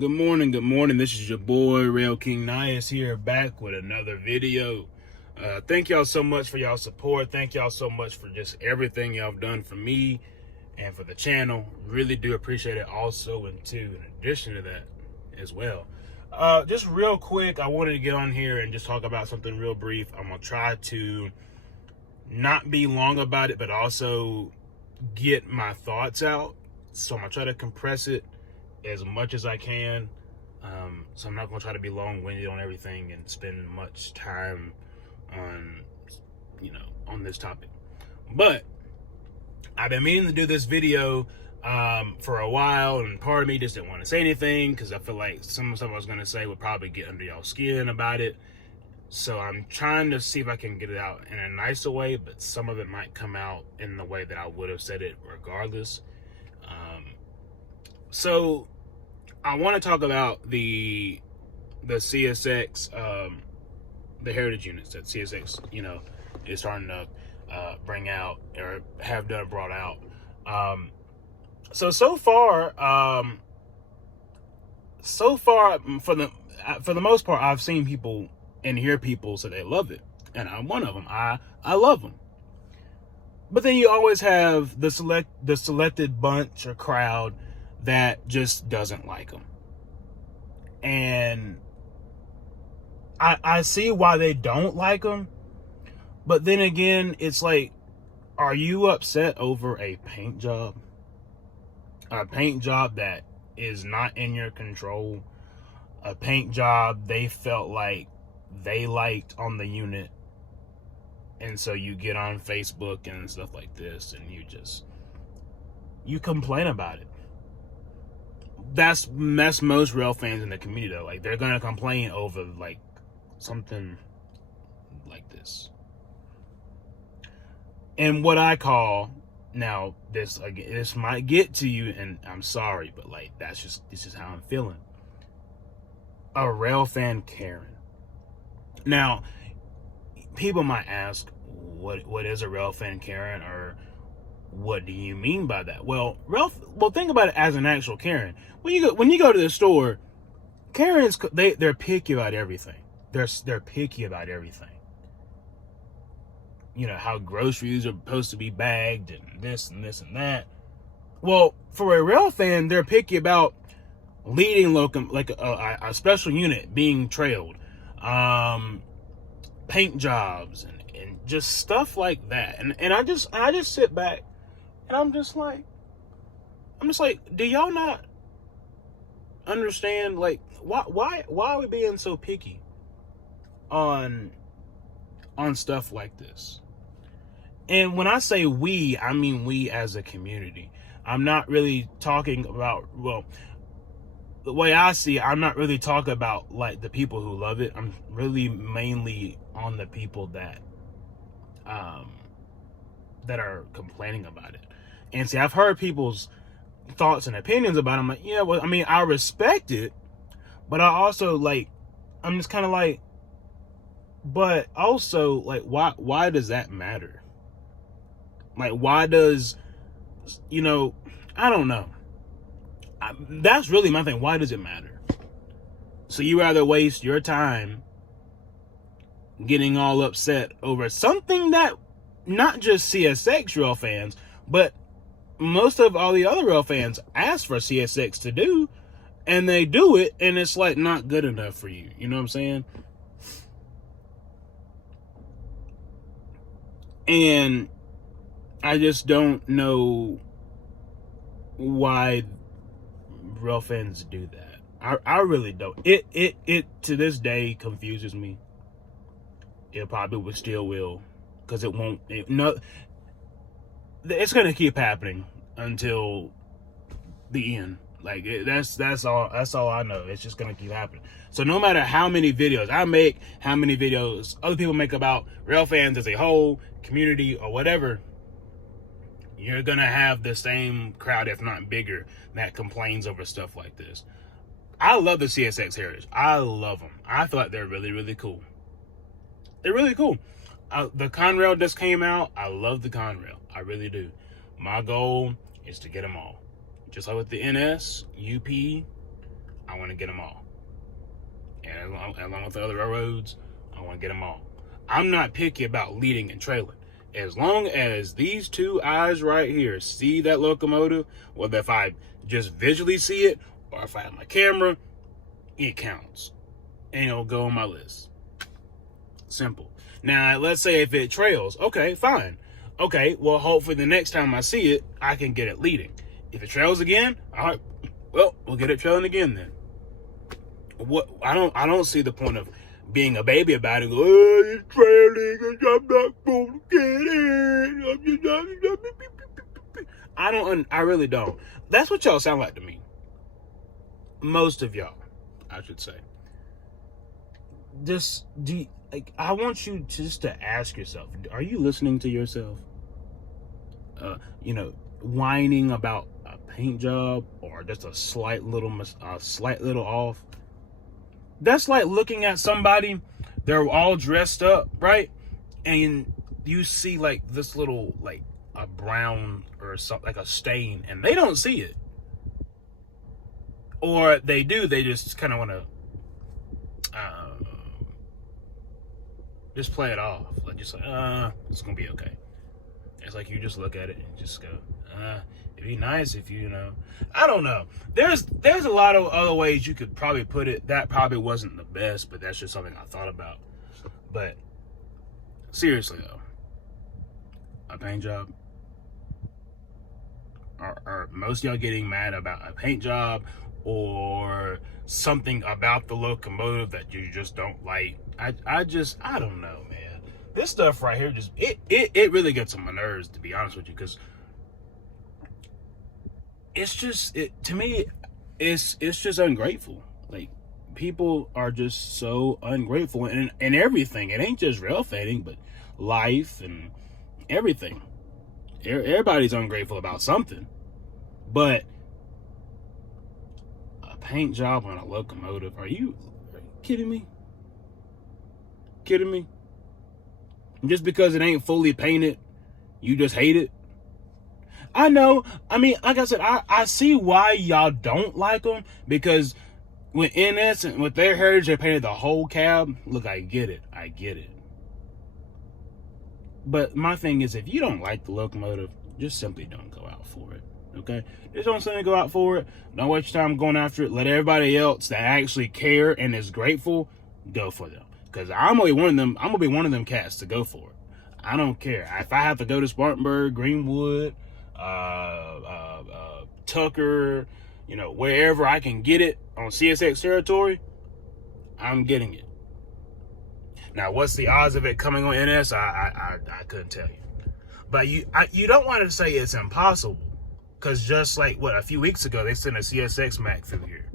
Good morning, good morning. This is your boy Rail King Nias here, back with another video. Thank y'all so much for y'all support. Thank y'all so much for just everything y'all have done for me and for the channel. Really do appreciate it. Also, in addition to that as well. Just real quick, I wanted to get on here and just talk about something real brief. I'm gonna try to not be long about it, but also get my thoughts out. So I'm gonna try to compress it as much as I can. So I'm not gonna try to be long-winded on everything and spend much time on, on this topic. But I've been meaning to do this video for a while, and part of me just didn't want to say anything because I feel like some stuff I was gonna say would probably get under y'all's skin about it. So I'm trying to see if I can get it out in a nicer way, but some of it might come out in the way that I would have said it regardless. So I want to talk about the CSX, the heritage units that CSX, is starting to bring out or have done brought out. So far, for the most part, I've seen people and hear people say they love it, and I'm one of them. I love them. But then you always have the selected bunch or crowd that just doesn't like them. And I see why they don't like them. But then again, it's like, are you upset over a paint job? A paint job that is not in your control. A paint job they felt like they liked on the unit. And so you get on Facebook and stuff like this and you complain about it. That's most rail fans in the community though. Like, they're gonna complain over like something like this. And what I call, now this might get to you, and I'm sorry, but like this is how I'm feeling. A Railfan Karen. Now, people might ask, what is a Railfan Karen, or what do you mean by that? Well, think about it as an actual Karen. When you go to the store, Karens, they're picky about everything. They're picky about everything. You know how groceries are supposed to be bagged and this and this and that. Well, for a rail fan, they're picky about leading a special unit being trailed, paint jobs and just stuff like that. And I just sit back and I'm just like, do y'all not understand, like, why are we being so picky on stuff like this? And when I say we, I mean we as a community. I'm not really talking about, well, the way I see it, I'm not really talking about like the people who love it. I'm really mainly on the people that are complaining about it. And see, I've heard people's thoughts and opinions about it. I'm like, yeah, well, I mean, I respect it, but I also I'm just kind of like, but also, like, why does that matter? Like, why does, I don't know. That's really my thing. Why does it matter? So you rather waste your time getting all upset over something that not just CSX rail fans, but most of all the other rail fans ask for CSX to do, and they do it, and it's like not good enough for you. You know what I'm saying? And I just don't know why rail fans do that. I really don't. It to this day confuses me. It probably still will, because it won't. It's gonna keep happening until the end. Like, that's all I know. It's just gonna keep happening. So no matter how many videos I make, how many videos other people make about rail fans as a whole, community, or whatever, you're gonna have the same crowd, if not bigger, that complains over stuff like this. I love the CSX Heritage. I love them. I thought they're really, really cool. They're really cool. The Conrail just came out. I love the Conrail. I really do. My goal is to get them all. Just like with the NS, UP, I want to get them all. And along with the other railroads, I want to get them all. I'm not picky about leading and trailing. As long as these two eyes right here see that locomotive, whether if I just visually see it or if I have my camera, it counts. And it'll go on my list. Simple. Now, let's say if it trails, okay, fine. Okay, well, hopefully the next time I see it, I can get it leading. If it trails again, all right, well, we'll get it trailing again then. I don't see the point of being a baby about it. Go, oh, it's trailing, and I'm not gonna get it. I really don't. That's what y'all sound like to me. Most of y'all, I should say. I want you just to ask yourself: are you listening to yourself? Whining about a paint job or just a slight little off. That's like looking at somebody, they're all dressed up, right? And you see like this little, like a brown or something, like a stain, and they don't see it. Or they do, they just kind of want to just play it off. Like, just like, it's going to be okay. It's like you just look at it and just go, it'd be nice if I don't know. There's a lot of other ways you could probably put it. That probably wasn't the best, but that's just something I thought about. But seriously though, a paint job, are most of y'all getting mad about a paint job or something about the locomotive that you just don't like? I don't know, man. This stuff right here just it really gets on my nerves, to be honest with you, because it's just to me it's just ungrateful. Like, people are just so ungrateful in everything. It ain't just rail fanning, but life and everything. Everybody's ungrateful about something. But a paint job on a locomotive, are you kidding me? Kidding me? Just because it ain't fully painted, you just hate it? I know. I mean, like I said, I see why y'all don't like them, because with NS and with their heritage, they painted the whole cab. Look, I get it. But my thing is, if you don't like the locomotive, just simply don't go out for it. Okay? Just don't simply go out for it. Don't waste your time going after it. Let everybody else that actually care and is grateful go for them. Because I'm gonna be one of them cats to go for it. I don't care. If I have to go to Spartanburg, Greenwood, Tucker, wherever I can get it on CSX territory, I'm getting it. Now, what's the odds of it coming on NS? I couldn't tell you. But you don't want to say it's impossible, because just like a few weeks ago they sent a CSX Mac through here.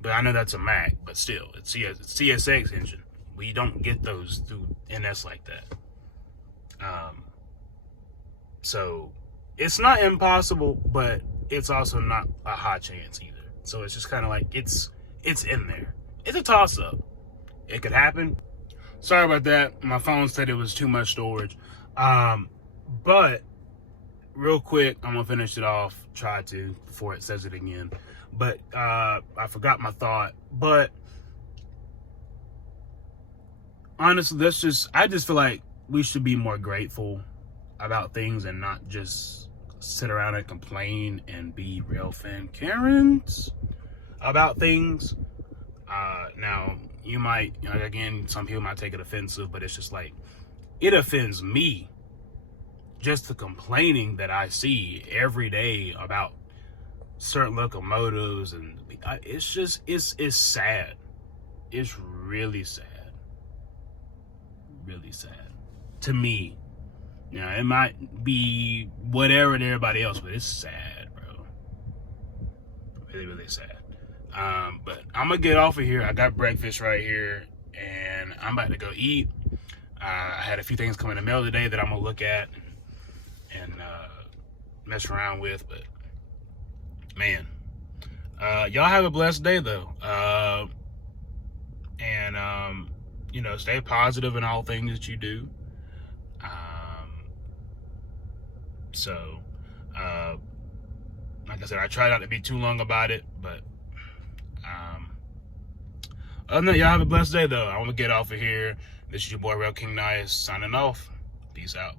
But I know that's a Mac, but still, it's CSX engine. We don't get those through NS like that. So it's not impossible, but it's also not a high chance either. So it's just kind of like it's in there. It's a toss up. It could happen. Sorry about that. My phone said it was too much storage. But real quick, I'm gonna finish it off. Try to before it says it again. But I forgot my thought. But honestly, I just feel like we should be more grateful about things and not just sit around and complain and be Railfan Karens about things. Now, you might, again, some people might take it offensive, but it's just like, it offends me just the complaining that I see every day about certain locomotives, and it's sad. It's really sad. Really sad to me. Now, it might be whatever to everybody else, but it's sad, bro. Really, really sad. But I'm gonna get off of here. I got breakfast right here, and I'm about to go eat. I had a few things come in the mail today that I'm gonna look at and mess around with. But man, y'all have a blessed day though. Stay positive in all things that you do. Like I said, I try not to be too long about it, but Other than that, y'all have a blessed day, though. I want to get off of here. This is your boy, Rail King Nias, signing off. Peace out.